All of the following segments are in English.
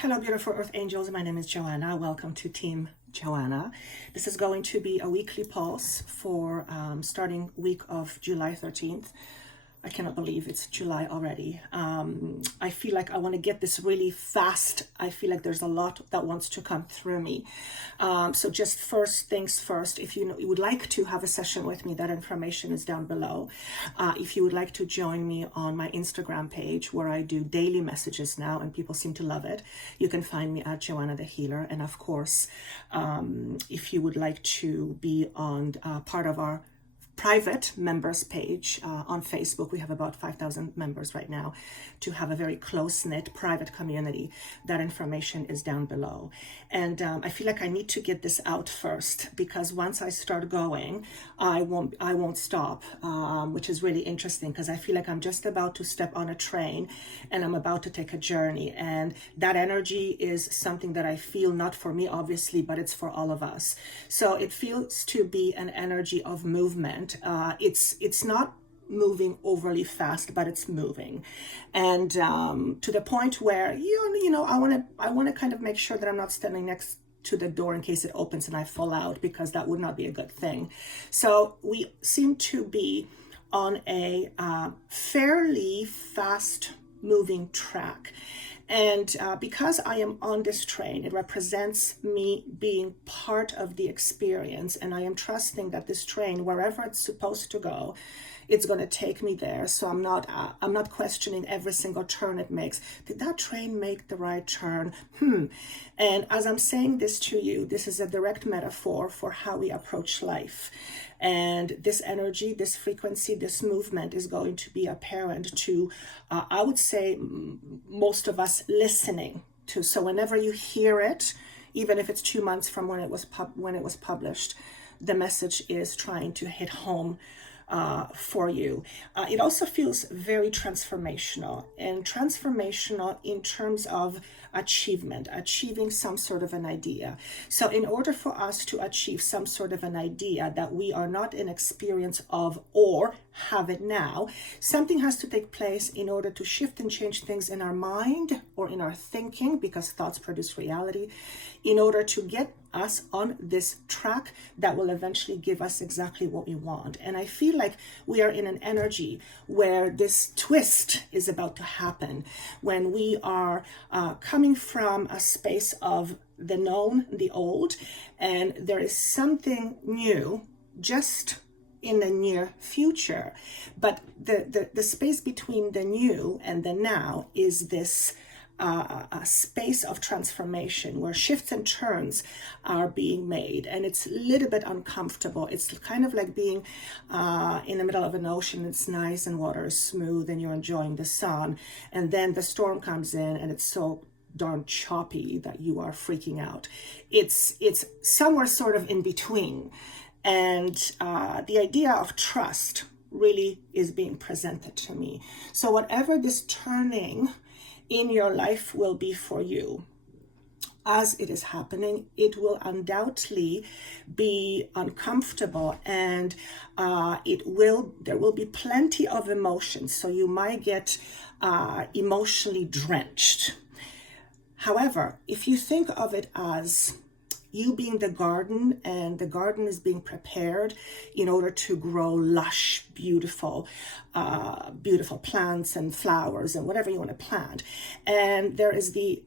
Hello, beautiful Earth Angels. My name is Joanna. Welcome to Team Joanna. This is going to be a weekly pulse for starting week of July 13th. I cannot believe it's July already. I feel like I want to get this really fast. I feel like there's a lot that wants to come through me. So just first things first, if you would like to have a session with me, that information is down below. If you would like to join me on my Instagram page where I do daily messages now and people seem to love it, you can find me at Joanna the Healer. And of course, if you would like to be on part of our private members page on Facebook. We have about 5,000 members right now to have a very close-knit private community. That information is down below. And I feel like I need to get this out first because once I start going, I won't stop, which is really interesting because I feel like I'm just about to step on a train and I'm about to take a journey. And that energy is something that I feel not for me, obviously, but it's for all of us. So it feels to be an energy of movement. It's not moving overly fast, but it's moving, and to the point where I want to kind of make sure that I'm not standing next to the door in case it opens and I fall out, because that would not be a good thing. So we seem to be on a fairly fast moving track. And because I am on this train, it represents me being part of the experience. And I am trusting that this train, wherever it's supposed to go, it's going to take me there. So I'm not questioning every single turn it makes. Did that train make the right turn? And as I'm saying this to you, this is a direct metaphor for how we approach life. And this energy, this frequency, this movement is going to be apparent to, I would say, most of us listening to. So whenever you hear it, even if it's 2 months from when it was published, the message is trying to hit home for you. It also feels very transformational, and transformational in terms of achieving some sort of an idea. So in order for us to achieve some sort of an idea that we are not in experience of or have it now, something has to take place in order to shift and change things in our mind or in our thinking, because thoughts produce reality, in order to get us on this track that will eventually give us exactly what we want. And I feel like we are in an energy where this twist is about to happen, when we are coming from a space of the known, the old, and there is something new just in the near future. But the space between the new and the now is this a space of transformation where shifts and turns are being made, and it's a little bit uncomfortable. It's kind of like being in the middle of an ocean. It's nice and water is smooth and you're enjoying the sun, and then the storm comes in and it's so darn choppy that you are freaking out. It's somewhere sort of in between, and the idea of trust really is being presented to me. So whatever this turning in your life will be for you, as it is happening, it will undoubtedly be uncomfortable, and there will be plenty of emotions. So you might get emotionally drenched. However, if you think of it as you being the garden, and the garden is being prepared in order to grow lush, beautiful plants and flowers and whatever you want to plant. And there is the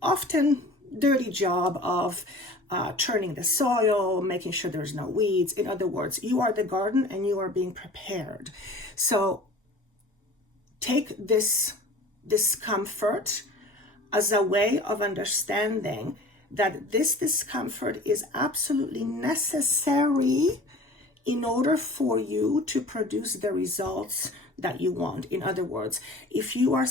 often dirty job of turning the soil, making sure there's no weeds. In other words, you are the garden and you are being prepared. So take this discomfort as a way of understanding that this discomfort is absolutely necessary in order for you to produce the results that you want. In other words, if you are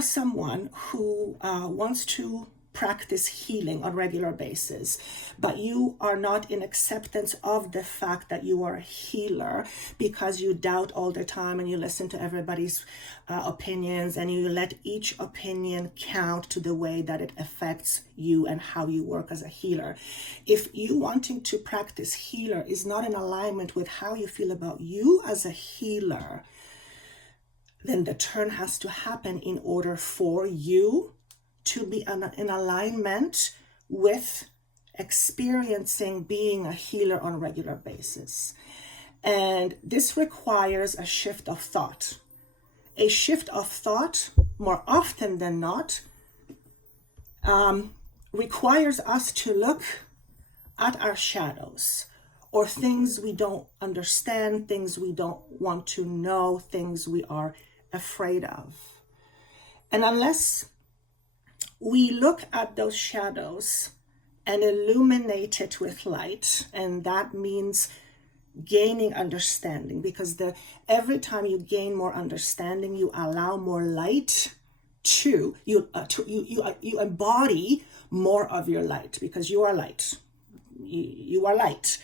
someone who wants to practice healing on a regular basis, but you are not in acceptance of the fact that you are a healer because you doubt all the time and you listen to everybody's opinions and you let each opinion count to the way that it affects you and how you work as a healer. If you wanting to practice healer is not in alignment with how you feel about you as a healer, then the turn has to happen in order for you to be in alignment with experiencing being a healer on a regular basis. And this requires a shift of thought. A shift of thought, more often than not, requires us to look at our shadows, or things we don't understand, things we don't want to know, things we are afraid of. And unless we look at those shadows and illuminate it with light, and that means gaining understanding, because every time you gain more understanding, you allow more light you embody more of your light, because you are light. You are light.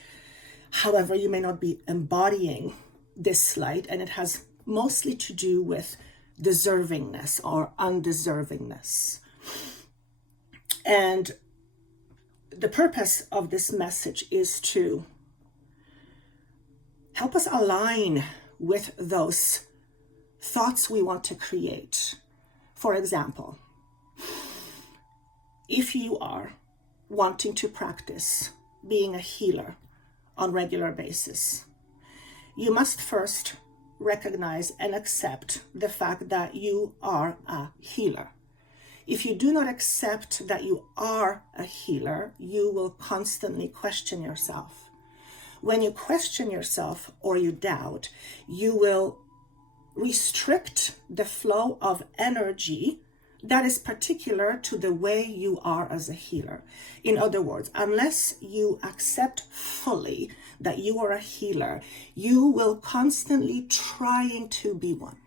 However, you may not be embodying this light, and it has mostly to do with deservingness or undeservingness. And the purpose of this message is to help us align with those thoughts we want to create. For example, if you are wanting to practice being a healer on a regular basis, you must first recognize and accept the fact that you are a healer. If you do not accept that you are a healer, you will constantly question yourself. When you question yourself or you doubt, you will restrict the flow of energy that is particular to the way you are as a healer. In other words, unless you accept fully that you are a healer, you will constantly trying to be one.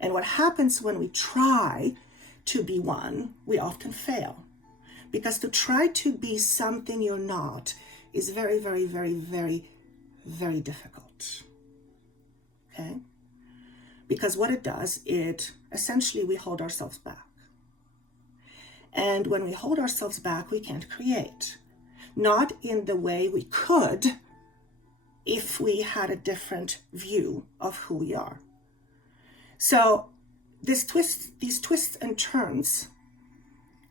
And what happens when we try to be one, we often fail. Because to try to be something you're not is very, very, very, very, very difficult. Okay? Because what it does, essentially we hold ourselves back. And when we hold ourselves back, we can't create. Not in the way we could if we had a different view of who we are. So these twists and turns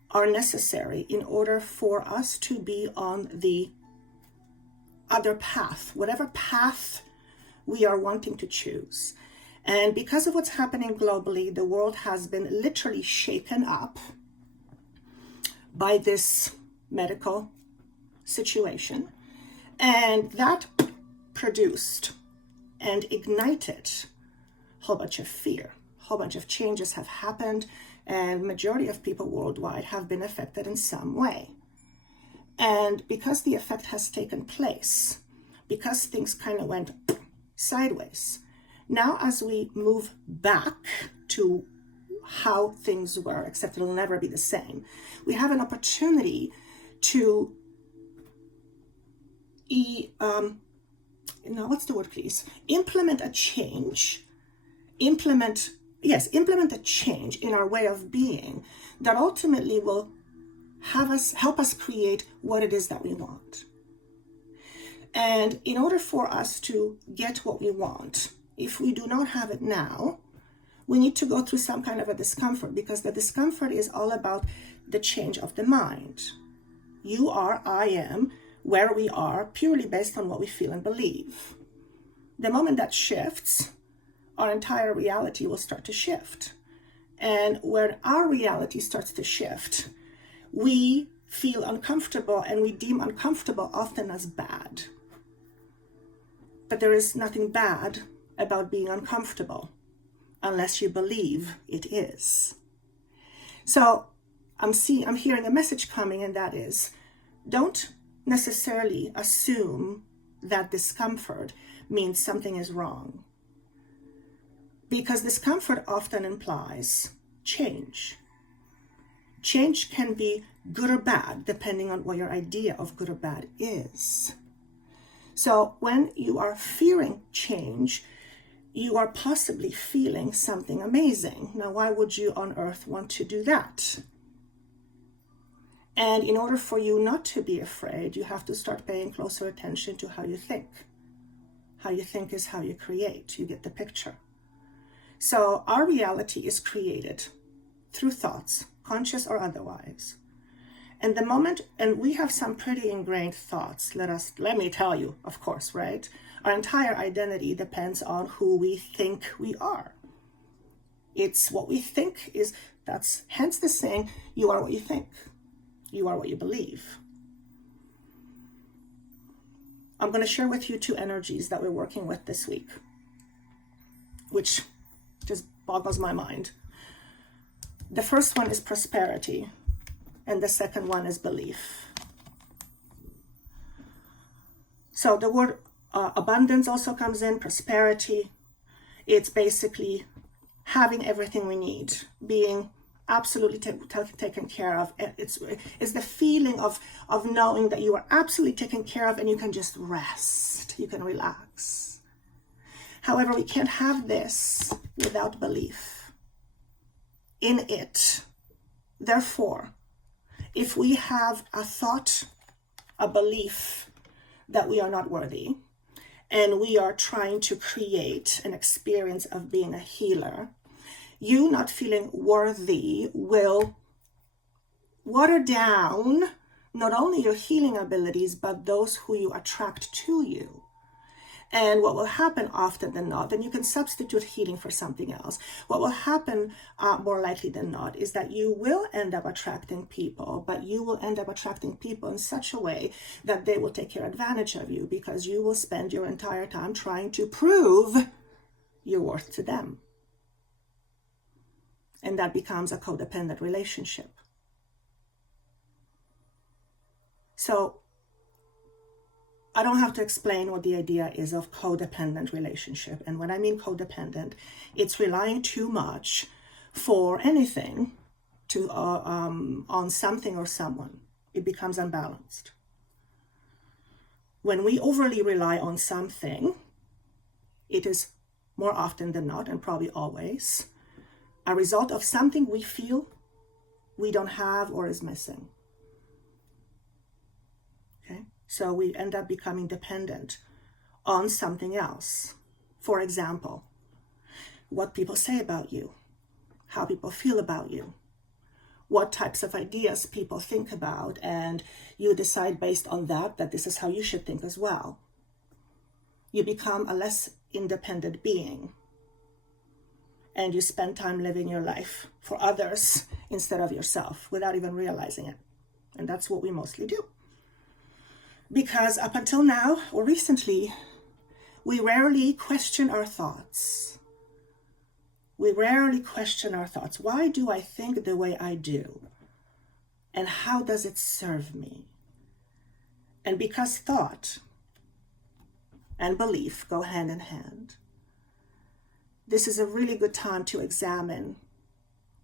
are necessary in order for us to be on the other path, whatever path we are wanting to choose. And because of what's happening globally, the world has been literally shaken up by this medical situation. And that produced and ignited a whole bunch of fear. A whole bunch of changes have happened, and majority of people worldwide have been affected in some way. And because the effect has taken place, because things kind of went sideways, now as we move back to how things were, except it'll never be the same, we have an opportunity to implement a change in our way of being that ultimately will help us create what it is that we want. And in order for us to get what we want, if we do not have it now, we need to go through some kind of a discomfort, because the discomfort is all about the change of the mind. You are, I am, where we are, purely based on what we feel and believe. The moment that shifts, our entire reality will start to shift. And when our reality starts to shift, we feel uncomfortable, and we deem uncomfortable often as bad. But there is nothing bad about being uncomfortable unless you believe it is. So I'm hearing a message coming, and that is, don't necessarily assume that discomfort means something is wrong, because discomfort often implies change. Change can be good or bad, depending on what your idea of good or bad is. So when you are fearing change, you are possibly feeling something amazing. Now, why would you on earth want to do that? And in order for you not to be afraid, you have to start paying closer attention to how you think. How you think is how you create. You get the picture. So our reality is created through thoughts, conscious or otherwise. And the moment, and we have some pretty ingrained thoughts, let me tell you, of course, right? Our entire identity depends on who we think we are. It's what we think is, that's hence the saying, you are what you think. You are what you believe. I'm going to share with you two energies that we're working with this week, which just boggles my mind. The first one is prosperity, and the second one is belief. So the word abundance also comes in, prosperity. It's basically having everything we need, being absolutely taken care of. It's the feeling of knowing that you are absolutely taken care of and you can just rest, you can relax. However, we can't have this without belief in it. Therefore, if we have a thought, a belief that we are not worthy, and we are trying to create an experience of being a healer, you not feeling worthy will water down not only your healing abilities, but those who you attract to you. And what will happen often than not, and you can substitute healing for something else, what will happen more likely than not is that you will end up attracting people, but you will end up attracting people in such a way that they will take advantage of you, because you will spend your entire time trying to prove your worth to them. And that becomes a codependent relationship. So I don't have to explain what the idea is of codependent relationship. And when I mean codependent, it's relying too much for anything to on something or someone. It becomes unbalanced. When we overly rely on something, it is more often than not, and probably always, a result of something we feel we don't have or is missing. Okay? So we end up becoming dependent on something else. For example, what people say about you, how people feel about you, what types of ideas people think about, and you decide based on that this is how you should think as well. You become a less independent being. And you spend time living your life for others instead of yourself without even realizing it. And that's what we mostly do. Because up until now, or recently, we rarely question our thoughts. We rarely question our thoughts. Why do I think the way I do? And how does it serve me? And because thought and belief go hand in hand, this is a really good time to examine,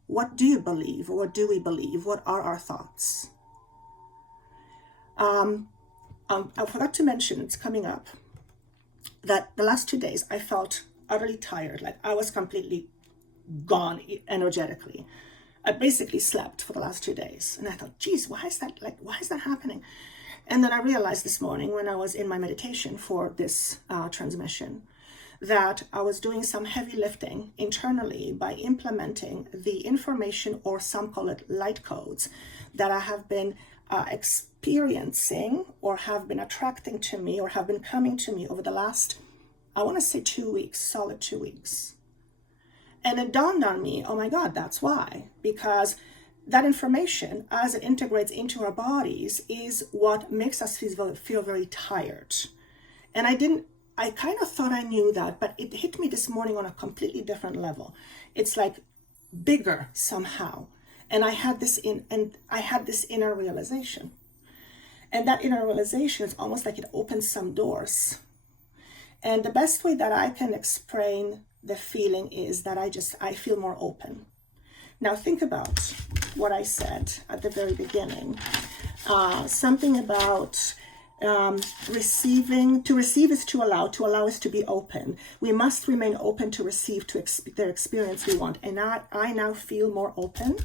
what do you believe, or what do we believe? What are our thoughts? I forgot to mention, it's coming up, that the last 2 days I felt utterly tired, like I was completely gone energetically. I basically slept for the last 2 days, and I thought, geez, why is that happening? And then I realized this morning when I was in my meditation for this transmission, that I was doing some heavy lifting internally by implementing the information, or some call it light codes, that I have been experiencing, or have been attracting to me, or have been coming to me over the last, I want to say 2 weeks, solid 2 weeks. And it dawned on me, oh my God, that's why. Because that information, as it integrates into our bodies, is what makes us feel very tired. And I kind of thought I knew that, but it hit me this morning on a completely different level. It's like bigger somehow. And I had this inner realization. And that inner realization is almost like it opens some doors. And the best way that I can explain the feeling is that I feel more open. Now think about what I said at the very beginning. Something about receiving. To receive is to allow is to be open. We must remain open to receive their experience we want. And I now feel more open.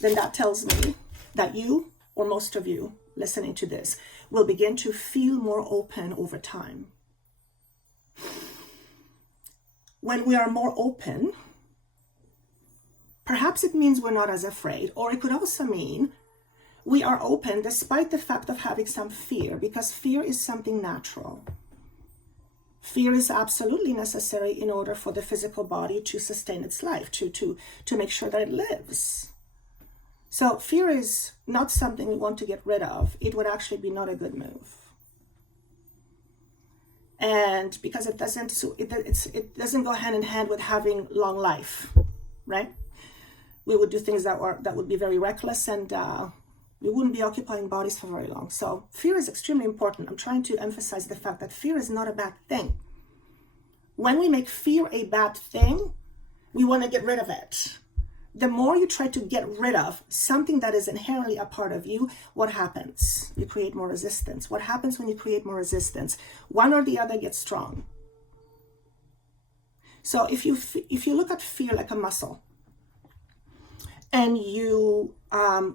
Then that tells me that you, or most of you listening to this, will begin to feel more open over time. when we are more open, perhaps it means we're not as afraid, or it could also mean we are open despite the fact of having some fear, because fear is something natural. Fear is absolutely necessary in order for the physical body to sustain its life, to make sure that it lives. So fear is not something we want to get rid of. It would actually be not a good move. And because it doesn't go hand in hand with having long life, right? We would do things that would be very reckless, and we wouldn't be occupying bodies for very long. So fear is extremely important. I'm trying to emphasize the fact that fear is not a bad thing. When we make fear a bad thing, we want to get rid of it. The more you try to get rid of something that is inherently a part of you, what happens? You create more resistance. What happens when you create more resistance? One or the other gets strong. So if you look at fear like a muscle, and you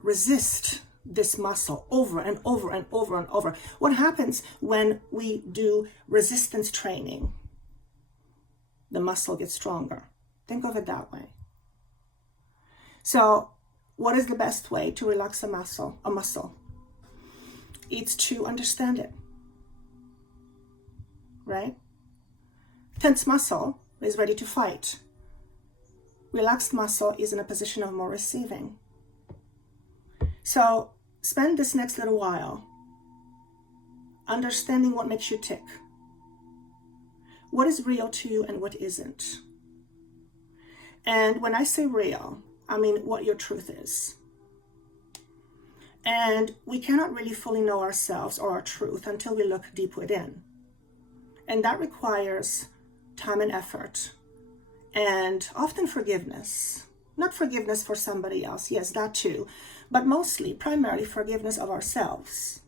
resist this muscle over and over and over and over, what happens when we do resistance training? The muscle gets stronger. Think of it that way. So what is the best way to relax a muscle? It's to understand it, right? Tense muscle is ready to fight. Relaxed muscle is in a position of more receiving. So spend this next little while understanding what makes you tick. What is real to you and what isn't? And when I say real, I mean what your truth is. And we cannot really fully know ourselves or our truth until we look deep within. And that requires time and effort, and often forgiveness. Not forgiveness for somebody else, yes, that too, but primarily forgiveness of ourselves.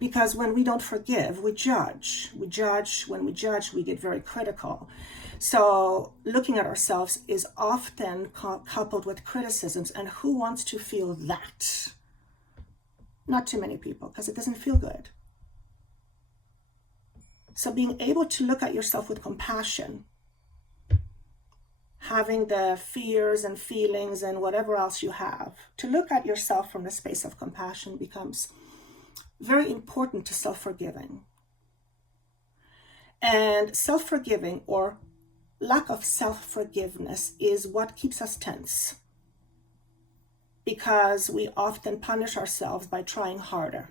Because when we don't forgive, we judge. When we judge, we get very critical. So looking at ourselves is often coupled with criticisms, and who wants to feel that? Not too many people, because it doesn't feel good. So being able to look at yourself with compassion, having the fears and feelings and whatever else you have, to look at yourself from the space of compassion becomes very important to self-forgiving. And self-forgiving, or lack of self-forgiveness, is what keeps us tense, because we often punish ourselves by trying harder.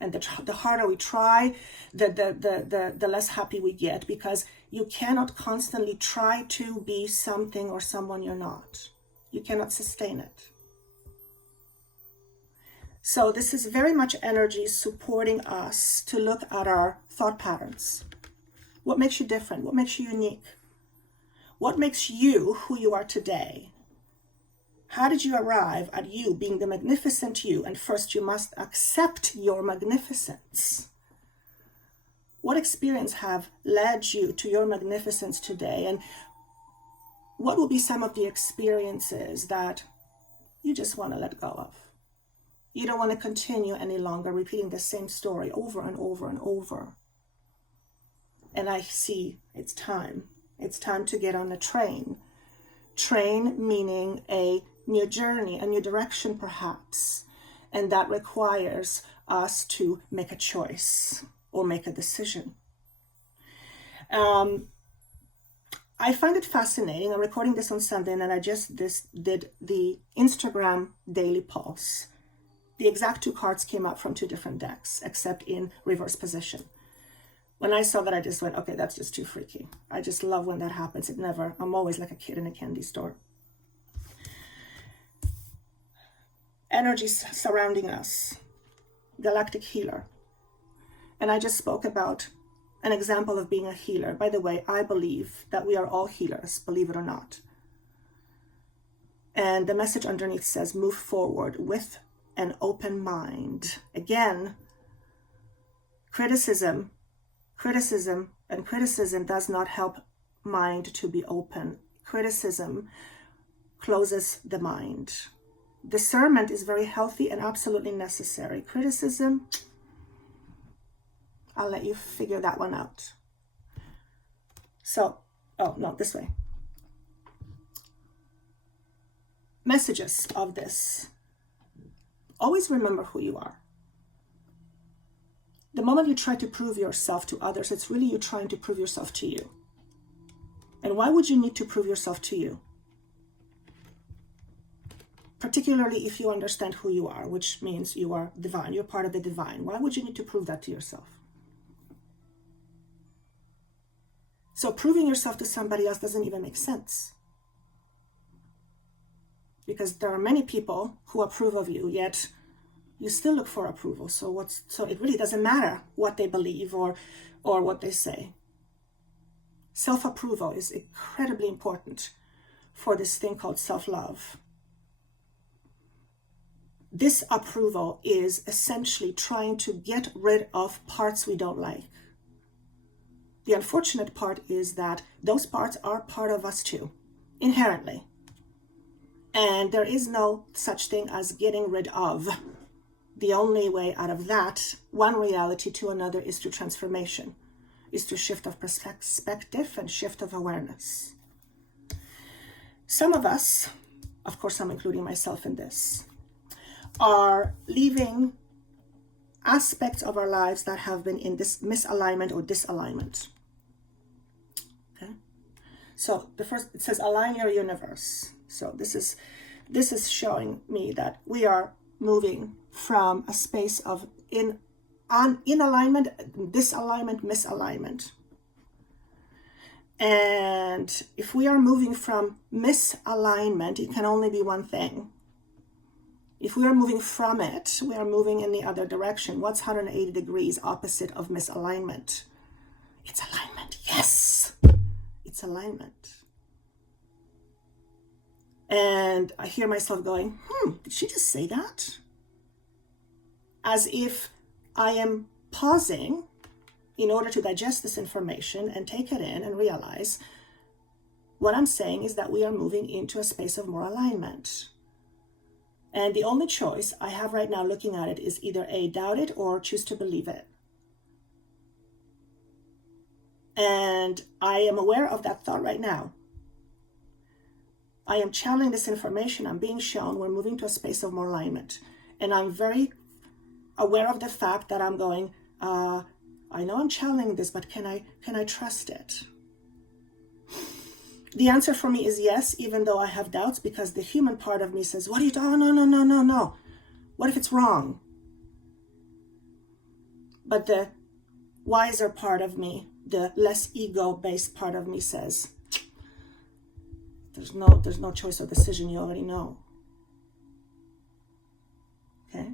And the harder we try, the less happy we get, because you cannot constantly try to be something or someone you're not. You cannot sustain it. So this is very much energy supporting us to look at our thought patterns. What makes you different? What makes you unique? What makes you who you are today? How did you arrive at you being the magnificent you? And first, you must accept your magnificence. What experience have led you to your magnificence today? And what will be some of the experiences that you just want to let go of? You don't want to continue any longer repeating the same story over and over and over. And I see it's time. It's time to get on the train. Train meaning a new journey, a new direction perhaps. And that requires us to make a choice or make a decision. I find it fascinating. I'm recording this on Sunday, and I just did the Instagram daily pulse. The exact two cards came out from two different decks, except in reverse position. When I saw that, I just went, okay, that's just too freaky. I just love when that happens. I'm always like a kid in a candy store. Energies surrounding us, galactic healer. And I just spoke about an example of being a healer. By the way, I believe that we are all healers, believe it or not. And the message underneath says, move forward with an open mind. Again, criticism does not help mind to be open. Criticism closes the mind. Discernment is very healthy and absolutely necessary. Criticism, I'll let you figure that one out. So oh no, this way. Messages of this. Always remember who you are. The moment you try to prove yourself to others, it's really you trying to prove yourself to you. And why would you need to prove yourself to you? Particularly if you understand who you are, which means you are divine, you're part of the divine. Why would you need to prove that to yourself? So proving yourself to somebody else doesn't even make sense. Because there are many people who approve of you, yet you still look for approval. So it really doesn't matter what they believe or what they say. Self-approval is incredibly important for this thing called self-love. This approval is essentially trying to get rid of parts we don't like. The unfortunate part is that those parts are part of us too, inherently. And there is no such thing as getting rid of. The only way out of that, one reality to another, is through transformation, is through shift of perspective and shift of awareness. Some of us, of course I'm including myself in this, are leaving aspects of our lives that have been in this misalignment or disalignment. Okay? So the first, it says align your universe. So this is showing me that we are moving from a space of in alignment, disalignment, misalignment. And if we are moving from misalignment, it can only be one thing. If we are moving from it, we are moving in the other direction. What's 180 degrees opposite of misalignment? It's alignment. Yes, it's alignment. And I hear myself going, did she just say that? As if I am pausing in order to digest this information and take it in and realize what I'm saying is that we are moving into a space of more alignment. And the only choice I have right now looking at it is either A, doubt it, or choose to believe it. And I am aware of that thought right now. I am channeling this information. I'm being shown we're moving to a space of more alignment. And I'm very aware of the fact that I'm going, I know I'm channeling this, but can I trust it? The answer for me is yes, even though I have doubts, because the human part of me says, what are you doing? No. What if it's wrong? But the wiser part of me, the less ego-based part of me says, there's no choice or decision, you already know. Okay?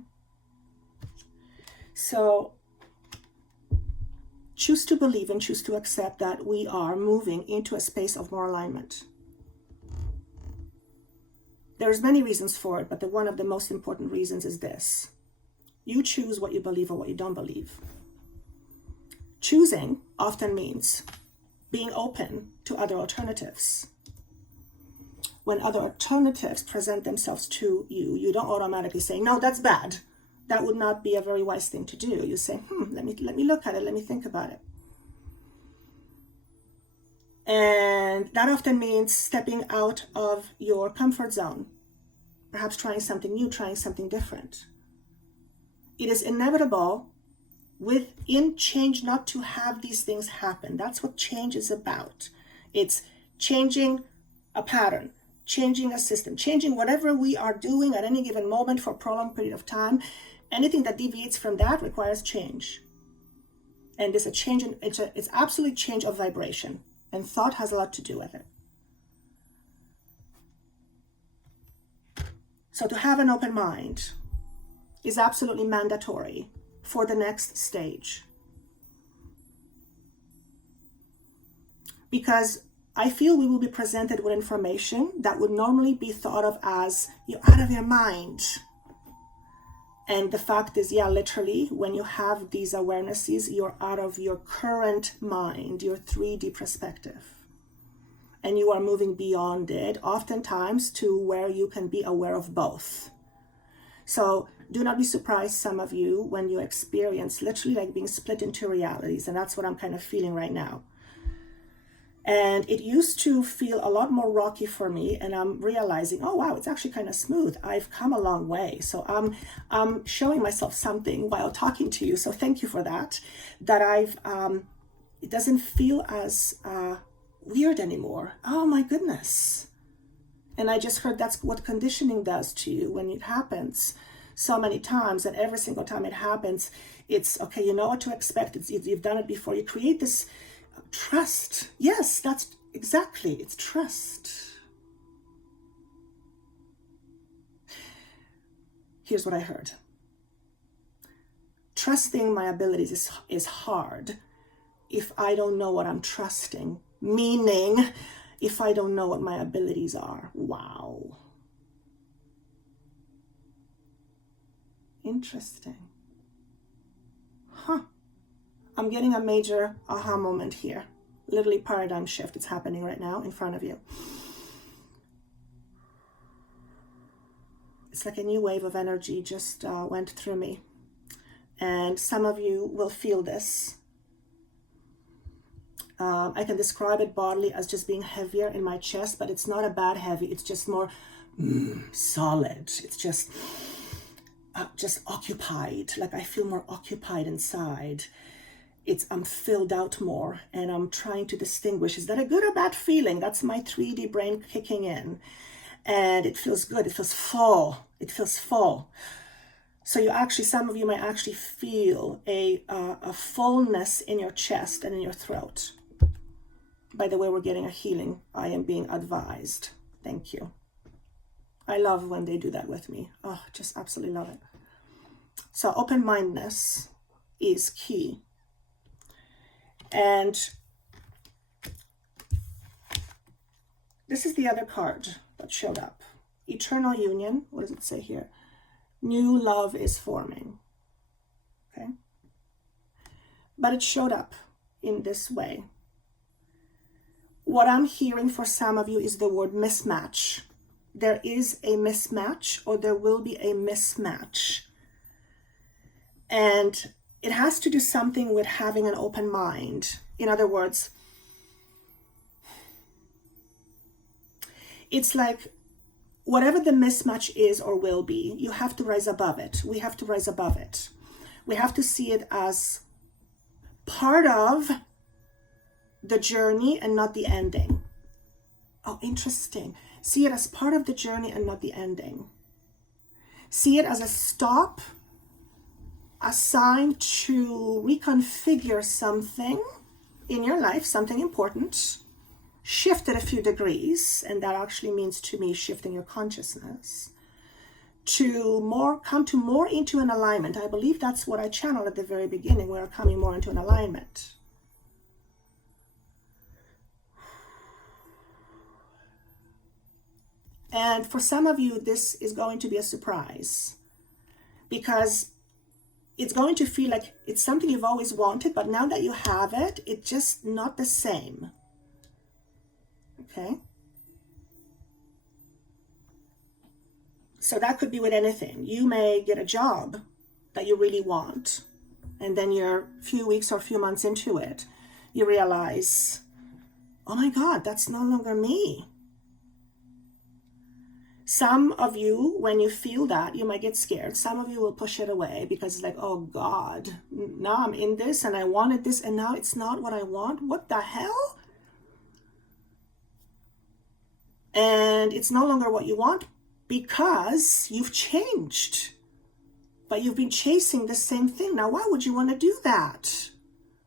So choose to believe and choose to accept that we are moving into a space of more alignment. There's many reasons for it, but one of the most important reasons is this. You choose what you believe or what you don't believe. Choosing often means being open to other alternatives. When other alternatives present themselves to you, you don't automatically say, no, that's bad. That would not be a very wise thing to do. You say, let me look at it. Let me think about it. And that often means stepping out of your comfort zone, perhaps trying something new, trying something different. It is inevitable within change not to have these things happen. That's what change is about. It's changing a pattern, changing a system, changing whatever we are doing at any given moment for a prolonged period of time. Anything that deviates from that requires change. And it's a change, it's absolute change of vibration. And thought has a lot to do with it. So to have an open mind is absolutely mandatory for the next stage. Because I feel we will be presented with information that would normally be thought of as you're out of your mind. And the fact is, yeah, literally, when you have these awarenesses, you're out of your current mind, your 3D perspective. And you are moving beyond it, oftentimes to where you can be aware of both. So do not be surprised, some of you, when you experience literally like being split into realities. And that's what I'm kind of feeling right now. And it used to feel a lot more rocky for me, and I'm realizing, oh wow, it's actually kind of smooth. I've come a long way. So I'm showing myself something while talking to you. So thank you for that. That it doesn't feel as weird anymore. Oh my goodness. And I just heard that's what conditioning does to you when it happens so many times, and every single time it happens, it's okay, you know what to expect. You've done it before. You create this trust. Yes, that's exactly, it's trust. Here's what I heard. Trusting my abilities is hard if I don't know what I'm trusting, meaning if I don't know what my abilities are. Wow. Interesting. Huh. I'm getting a major aha moment here. Literally paradigm shift. It's happening right now in front of you. It's like a new wave of energy just went through me. And some of you will feel this. I can describe it broadly as just being heavier in my chest, but it's not a bad heavy. It's just more solid. It's just occupied. Like I feel more occupied inside. I'm filled out more, and I'm trying to distinguish, is that a good or bad feeling? That's my 3D brain kicking in, and it feels good. It feels full. It feels full. So some of you might actually feel a fullness in your chest and in your throat. By the way, we're getting a healing. I am being advised. Thank you. I love when they do that with me. Oh, just absolutely love it. So open-mindedness is key. And this is the other card that showed up. Eternal union. What does it say here? New love is forming. Okay. But it showed up in this way. What I'm hearing for some of you is the word mismatch. There is a mismatch, or there will be a mismatch. And it has to do something with having an open mind. In other words, it's like whatever the mismatch is or will be, you have to rise above it. We have to rise above it. We have to see it as part of the journey and not the ending. Oh, interesting. See it as part of the journey and not the ending. See it as a stop, a sign to reconfigure something in your life, something important, shift it a few degrees, and that actually means to me shifting your consciousness to come more into an alignment. I believe that's what I channeled at the very beginning. We're coming more into an alignment. And for some of you, this is going to be a surprise, because it's going to feel like it's something you've always wanted, but now that you have it, it's just not the same. Okay? So that could be with anything. You may get a job that you really want, and then you're a few weeks or a few months into it, you realize, oh my God, that's no longer me. Some of you, when you feel that, you might get scared. Some of you will push it away because it's like, oh God, now I'm in this and I wanted this and now it's not what I want. What the hell? And it's no longer what you want because you've changed. But you've been chasing the same thing. Now, why would you want to do that?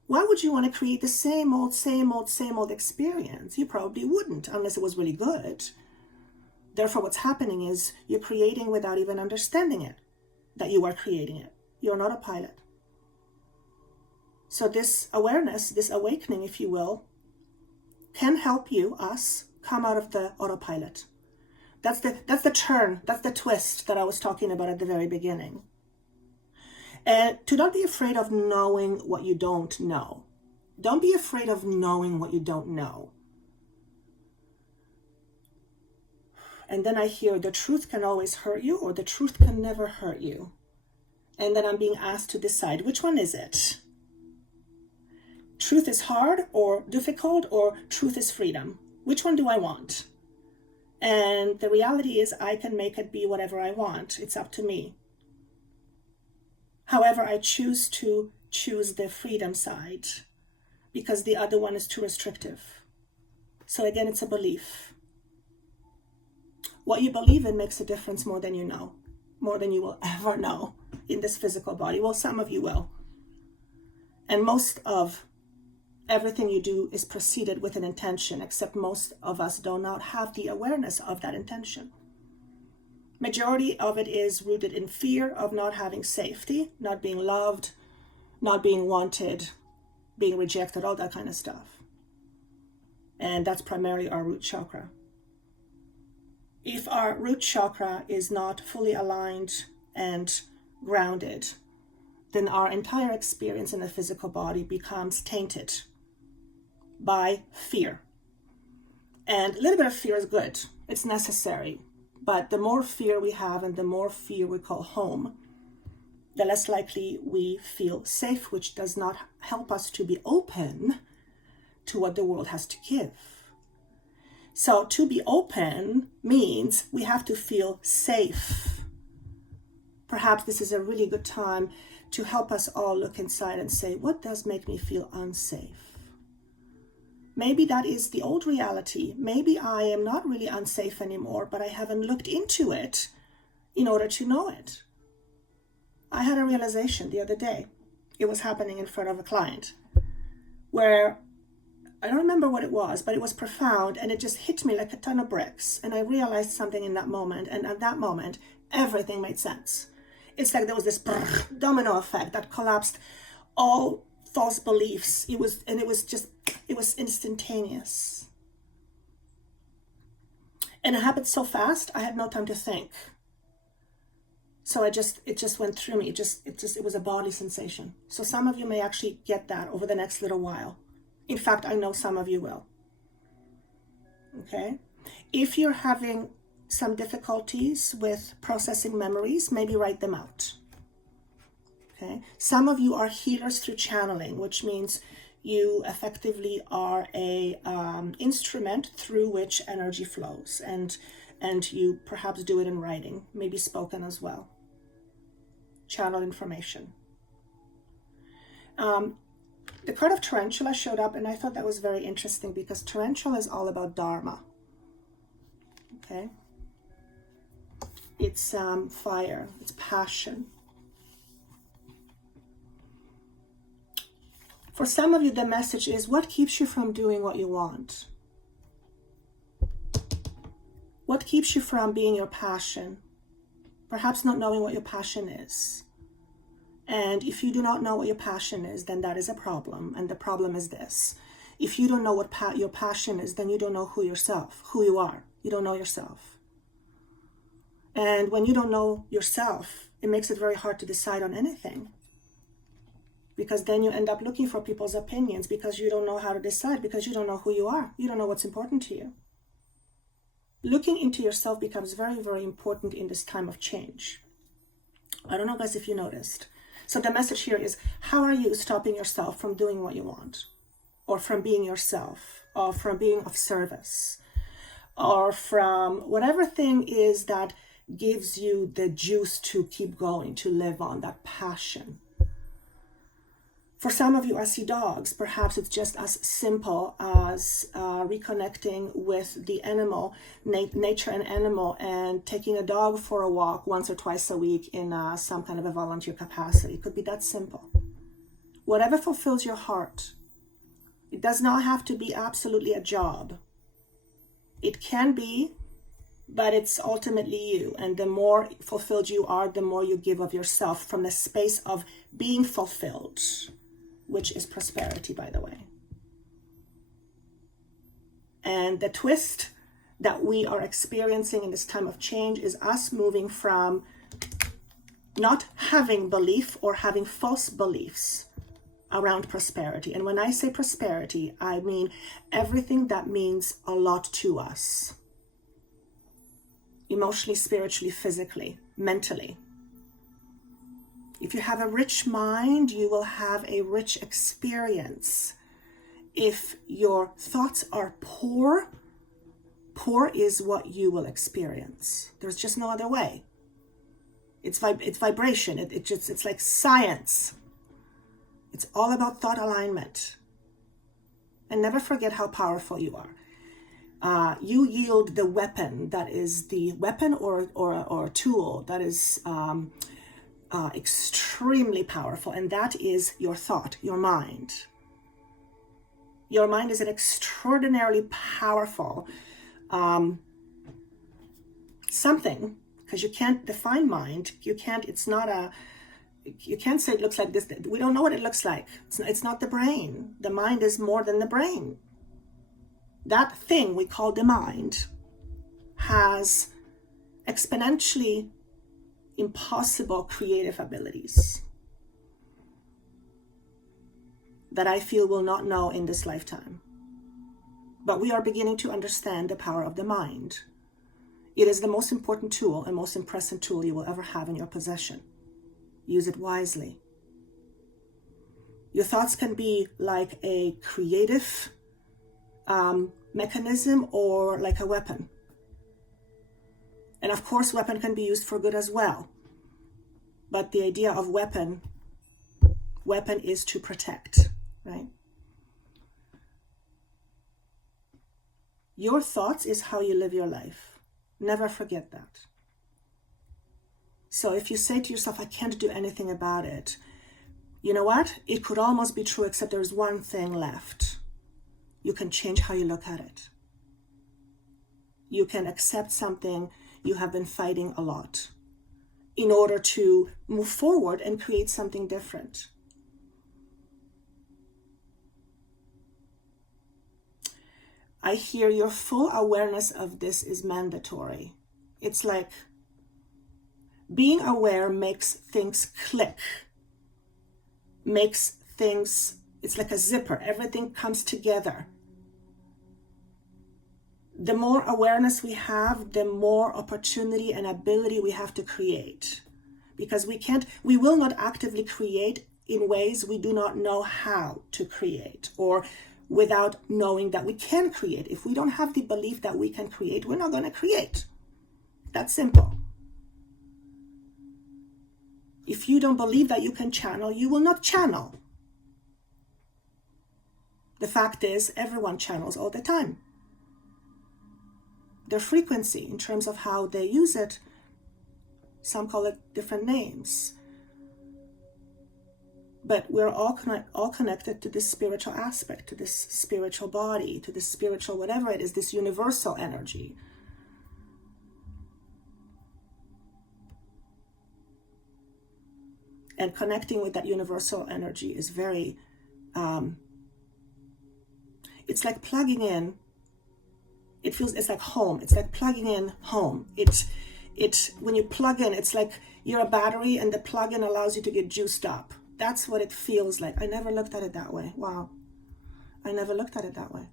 Why would you want to create the same old experience? You probably wouldn't, unless it was really good. Therefore, what's happening is you're creating without even understanding it, that you are creating it. You're not a pilot. So this awareness, this awakening, if you will, can help us come out of the autopilot. That's the turn, that's the twist that I was talking about at the very beginning. And to not be afraid of knowing what you don't know. Don't be afraid of knowing what you don't know. And then I hear the truth can always hurt you, or the truth can never hurt you. And then I'm being asked to decide, which one is it? truth is hard or difficult, or truth is freedom? Which one do I want? And the reality is I can make it be whatever I want. It's up to me. However, I choose the freedom side because the other one is too restrictive. So again, it's a belief. What you believe in makes a difference more than you know, more than you will ever know in this physical body. Well, some of you will. And most of everything you do is preceded with an intention, except most of us do not have the awareness of that intention. Majority of it is rooted in fear of not having safety, not being loved, not being wanted, being rejected, all that kind of stuff. And that's primarily our root chakra. If our root chakra is not fully aligned and grounded, then our entire experience in the physical body becomes tainted by fear. And a little bit of fear is good. It's necessary. But the more fear we have and the more fear we call home, the less likely we feel safe, which does not help us to be open to what the world has to give. So to be open means we have to feel safe. Perhaps this is a really good time to help us all look inside and say, what does make me feel unsafe? Maybe that is the old reality. Maybe I am not really unsafe anymore, but I haven't looked into it in order to know it. I had a realization the other day. It was happening in front of a client where I don't remember what it was, but it was profound, and it just hit me like a ton of bricks. And I realized something in that moment, and at that moment, everything made sense. It's like there was this domino effect that collapsed all false beliefs. It was instantaneous. And it happened so fast, I had no time to think. So it just went through me. It was a bodily sensation. So some of you may actually get that over the next little while. In fact, I know some of you will. Okay? If you're having some difficulties with processing memories, maybe write them out. Okay? Some of you are healers through channeling, which means you effectively are a instrument through which energy flows, and you perhaps do it in writing, maybe spoken as well. Channel information. The card of tarantula showed up, and I thought that was very interesting because tarantula is all about dharma. Okay? It's fire, it's passion. For some of you, the message is, what keeps you from doing what you want? What keeps you from being your passion? Perhaps not knowing what your passion is. And if you do not know what your passion is, then that is a problem. And the problem is this. If you don't know what your passion is, then you don't know who you are. You don't know yourself. And when you don't know yourself, it makes it very hard to decide on anything. Because then you end up looking for people's opinions because you don't know how to decide, because you don't know who you are. You don't know what's important to you. Looking into yourself becomes very, very important in this time of change. I don't know, guys, if you noticed. So the message here is, how are you stopping yourself from doing what you want? Or from being yourself? Or from being of service? Or from whatever thing is that gives you the juice to keep going, to live on, that passion. For some of you, I see dogs. Perhaps it's just as simple as reconnecting with the animal, nature and animal, and taking a dog for a walk once or twice a week in some kind of a volunteer capacity. It could be that simple. Whatever fulfills your heart. It does not have to be absolutely a job. It can be, but it's ultimately you. And the more fulfilled you are, the more you give of yourself from the space of being fulfilled, which is prosperity, by the way. And the twist that we are experiencing in this time of change is us moving from not having belief or having false beliefs around prosperity. And when I say prosperity, I mean everything that means a lot to us. Emotionally, spiritually, physically, mentally. If you have a rich mind, you will have a rich experience. If your thoughts are poor, poor is what you will experience. There's just no other way. It's vibration. It's like science. It's all about thought alignment. And never forget how powerful you are. You yield the weapon that is the weapon or tool that is extremely powerful, and that is your thought, your mind. Your mind is an extraordinarily powerful something, because you can't define mind. You can't say it looks like this. We don't know what it looks like. It's not the brain. The mind is more than the brain. That thing we call the mind has exponentially impossible creative abilities that I feel we'll not know in this lifetime. But we are beginning to understand the power of the mind. It is the most important tool and most impressive tool you will ever have in your possession. Use it wisely. Your thoughts can be like a creative mechanism or like a weapon. And of course, weapon can be used for good as well. But the idea of weapon is to protect, right? Your thoughts is how you live your life. Never forget that. So if you say to yourself, I can't do anything about it, you know what? It could almost be true, except there's one thing left. You can change how you look at it. You can accept something you have been fighting a lot in order to move forward and create something different. I hear your full awareness of this is mandatory. It's like being aware makes things click, makes things, it's like a zipper. Everything comes together. The more awareness we have, the more opportunity and ability we have to create. Because we will not actively create in ways we do not know how to create, or without knowing that we can create. If we don't have the belief that we can create, we're not going to create. That's simple. If you don't believe that you can channel, you will not channel. The fact is, everyone channels all the time. Their frequency, in terms of how they use it, some call it different names. But we're all connected to this spiritual aspect, to this spiritual body, to this spiritual whatever it is, this universal energy. And connecting with that universal energy is very, it's like plugging in. It's like home. It's like plugging in home. When you plug in, it's like you're a battery and the plug-in allows you to get juiced up. That's what it feels like. I never looked at it that way. Wow. I never looked at it that way.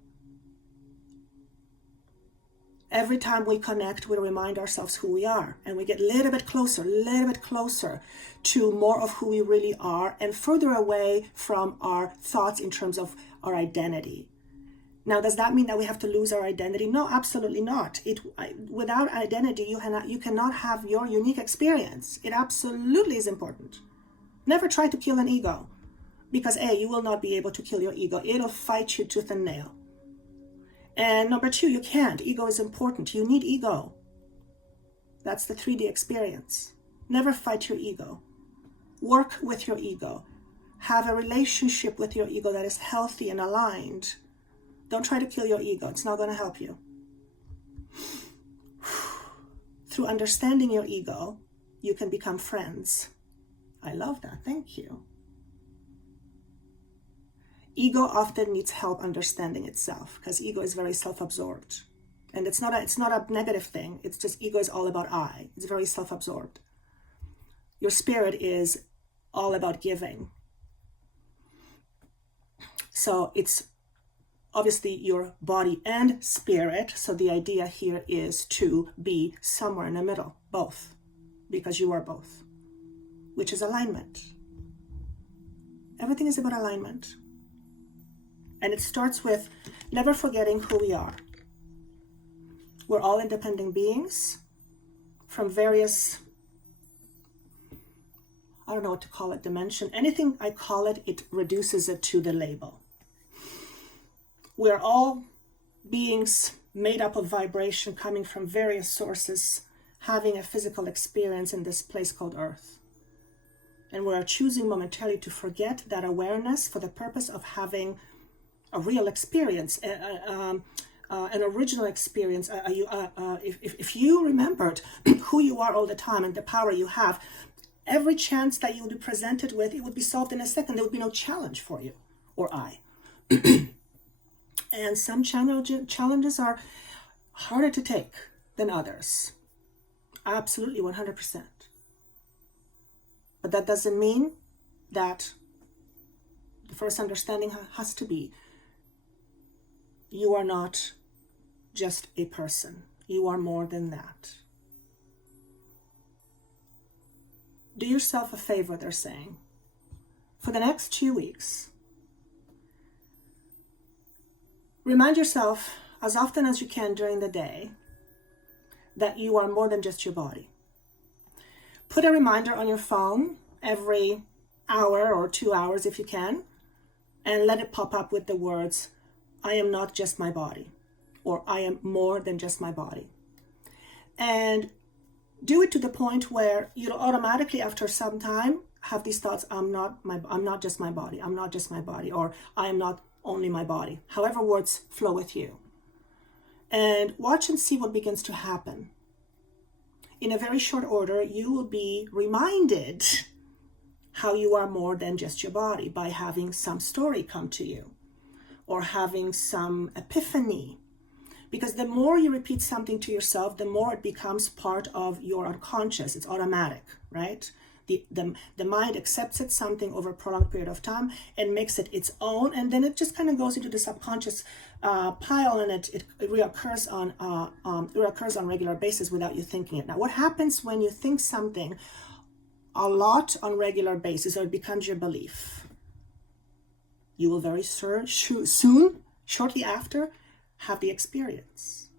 Every time we connect, we remind ourselves who we are, and we get a little bit closer to more of who we really are, and further away from our thoughts in terms of our identity. Now, does that mean that we have to lose our identity? No, absolutely not. Without identity, you cannot have your unique experience. It absolutely is important. Never try to kill an ego, because you will not be able to kill your ego. It'll fight you tooth and nail. And number two, you can't. Ego is important. You need ego. That's the 3D experience. Never fight your ego. Work with your ego. Have a relationship with your ego that is healthy and aligned. Don't try to kill your ego. It's not going to help you. Through understanding your ego, you can become friends. I love that. Thank you. Ego often needs help understanding itself, because ego is very self-absorbed. And it's not a negative thing. It's just ego is all about I. It's very self-absorbed. Your spirit is all about giving. So it's obviously your body and spirit. So the idea here is to be somewhere in the middle, both, because you are both, which is alignment. Everything is about alignment. And it starts with never forgetting who we are. We're all independent beings from various, I don't know what to call it, dimension. Anything I call it, it reduces it to the label. We're all beings made up of vibration coming from various sources, having a physical experience in this place called Earth. And we're choosing momentarily to forget that awareness for the purpose of having a real experience, an original experience. If you remembered who you are all the time and the power you have, every chance that you would be presented with, it would be solved in a second. There would be no challenge for you or I. And some challenges are harder to take than others. Absolutely, 100%. But that doesn't mean that the first understanding has to be you are not just a person. You are more than that. Do yourself a favor, they're saying. For the next 2 weeks, remind yourself as often as you can during the day that you are more than just your body. Put a reminder on your phone every hour or 2 hours if you can, and let it pop up with the words, I am not just my body, or I am more than just my body. And do it to the point where you'll automatically, after some time, have these thoughts, I'm not just my body, I'm not just my body, or I am not only my body, however words flow with you. And watch and see what begins to happen. In a very short order, you will be reminded how you are more than just your body by having some story come to you or having some epiphany. Because the more you repeat something to yourself, the more it becomes part of your unconscious. It's automatic, right? The mind accepts it, something over a prolonged period of time, and makes it its own, and then it just kind of goes into the subconscious pile, and it reoccurs on regular basis without you thinking it. Now, what happens when you think something a lot on regular basis, or it becomes your belief? You will very soon, shortly after, have the experience.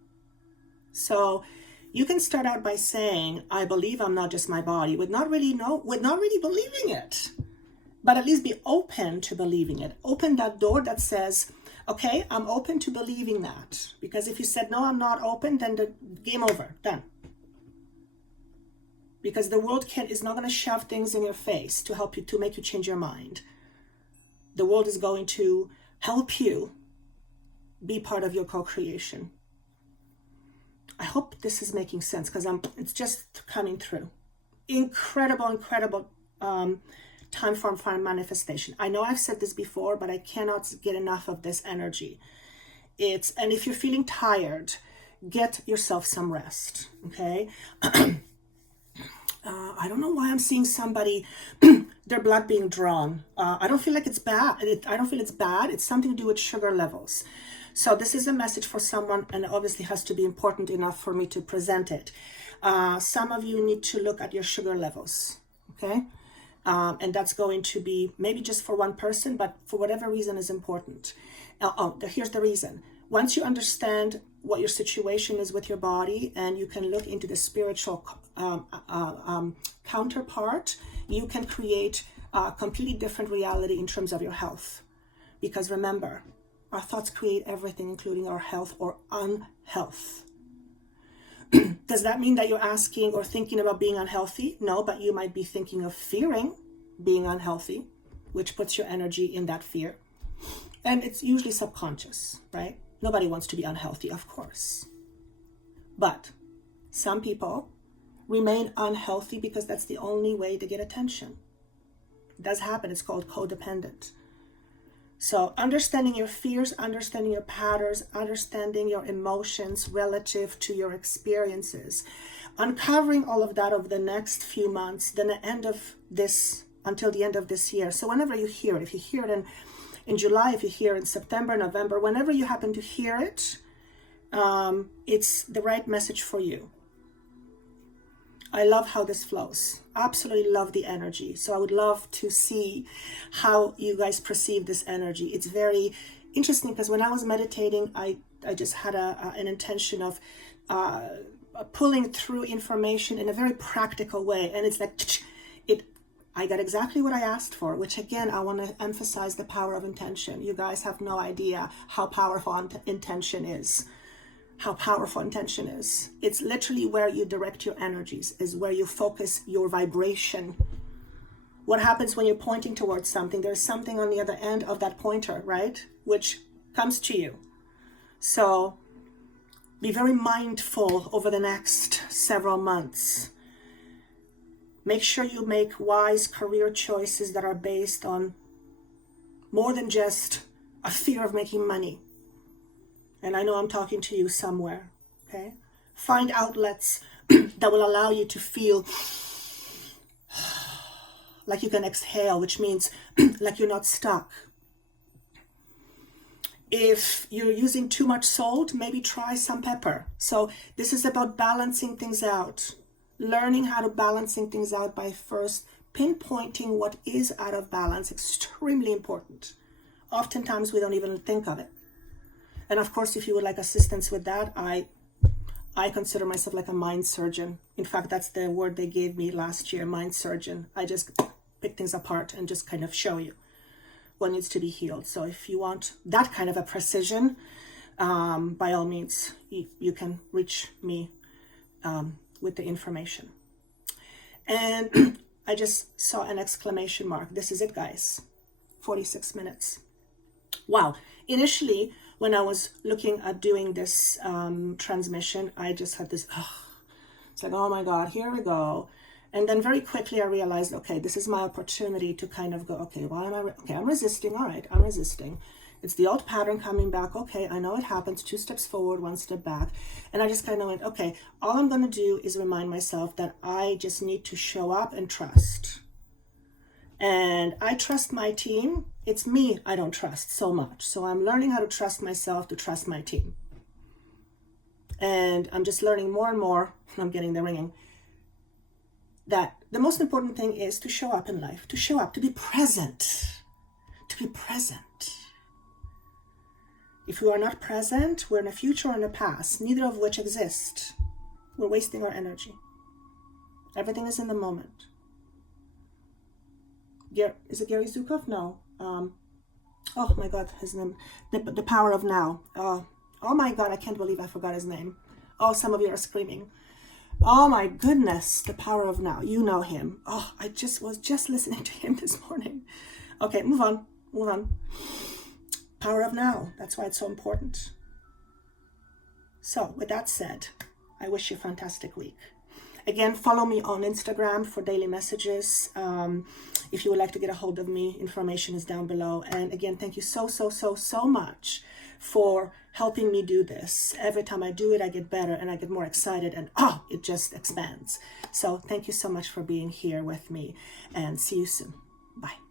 So you can start out by saying, I believe I'm not just my body, with not really believing it, but at least be open to believing it. Open that door that says, okay, I'm open to believing that. Because if you said, no, I'm not open, then the game over, done. Because the world is not going to shove things in your face to help you, to make you change your mind. The world is going to help you be part of your co-creation. I hope this is making sense, because it's just coming through. Incredible time form for manifestation. I know I've said this before, but I cannot get enough of this energy. And if you're feeling tired, get yourself some rest, okay? I don't know why I'm seeing somebody, their blood being drawn. I don't feel like it's bad. I don't feel it's bad. It's something to do with sugar levels. So this is a message for someone, and obviously has to be important enough for me to present it. Some of you need to look at your sugar levels, okay? And that's going to be maybe just for one person, but for whatever reason is important. Here's the reason. Once you understand what your situation is with your body, and you can look into the spiritual counterpart, you can create a completely different reality in terms of your health. Because remember, our thoughts create everything, including our health or unhealth. Does that mean that you're asking or thinking about being unhealthy? No, but you might be thinking of fearing being unhealthy, which puts your energy in that fear. And it's usually subconscious, right? Nobody wants to be unhealthy, of course. But some people remain unhealthy because that's the only way to get attention. It does happen. It's called codependent. So understanding your fears, understanding your patterns, understanding your emotions relative to your experiences, uncovering all of that over the next few months, then the end of this, until the end of this year. So whenever you hear it, if you hear it in July, if you hear it in September, November, whenever you happen to hear it, it's the right message for you. I love how this flows. Absolutely love the energy. So I would love to see how you guys perceive this energy. It's very interesting because when I was meditating, I just had an intention of pulling through information in a very practical way. And it's like, I got exactly what I asked for, which again, I want to emphasize the power of intention. You guys have no idea how powerful intention is. How powerful intention is. It's literally where you direct your energies, is where you focus your vibration. What happens when you're pointing towards something? There's something on the other end of that pointer, right? Which comes to you. So be very mindful over the next several months. Make sure you make wise career choices that are based on more than just a fear of making money. And I know I'm talking to you somewhere, okay? Find outlets that will allow you to feel like you can exhale, which means like you're not stuck. If you're using too much salt, maybe try some pepper. So this is about balancing things out. Learning how to balancing things out by first pinpointing what is out of balance, extremely important. Oftentimes we don't even think of it. And of course, if you would like assistance with that, I consider myself like a mind surgeon. In fact, that's the word they gave me last year, mind surgeon. I just pick things apart and just kind of show you what needs to be healed. So if you want that kind of a precision, by all means, you can reach me with the information. And I just saw an exclamation mark. This is it, guys. 46 minutes. Wow. Initially, when I was looking at doing this transmission, I just had this, it's like, oh my God, here we go. And then very quickly I realized, okay, this is my opportunity to kind of go, okay, why am I, okay, I'm resisting. All right, I'm resisting. It's the old pattern coming back. Okay, I know it happens. 2 steps forward, 1 step back. And I just kind of went, okay, all I'm going to do is remind myself that I just need to show up and trust. And I trust my team. It's me I don't trust so much. So I'm learning how to trust myself, to trust my team. And I'm just learning more and more, I'm getting the ringing, that the most important thing is to show up in life, to show up, to be present, to be present. If we are not present, we're in a future or in a past, neither of which exist. We're wasting our energy. Everything is in the moment. Is it Gary Zukov? No. Oh my God, his name. The Power of Now. Oh my God, I can't believe I forgot his name. Oh, some of you are screaming. Oh my goodness, The Power of Now. You know him. Oh, I was just listening to him this morning. Okay, move on. Power of Now. That's why it's so important. So with that said, I wish you a fantastic week. Again, follow me on Instagram for daily messages. If you would like to get a hold of me, information is down below. And again, thank you so much for helping me do this. Every time I do it, I get better and I get more excited and it just expands. So thank you so much for being here with me and see you soon. Bye.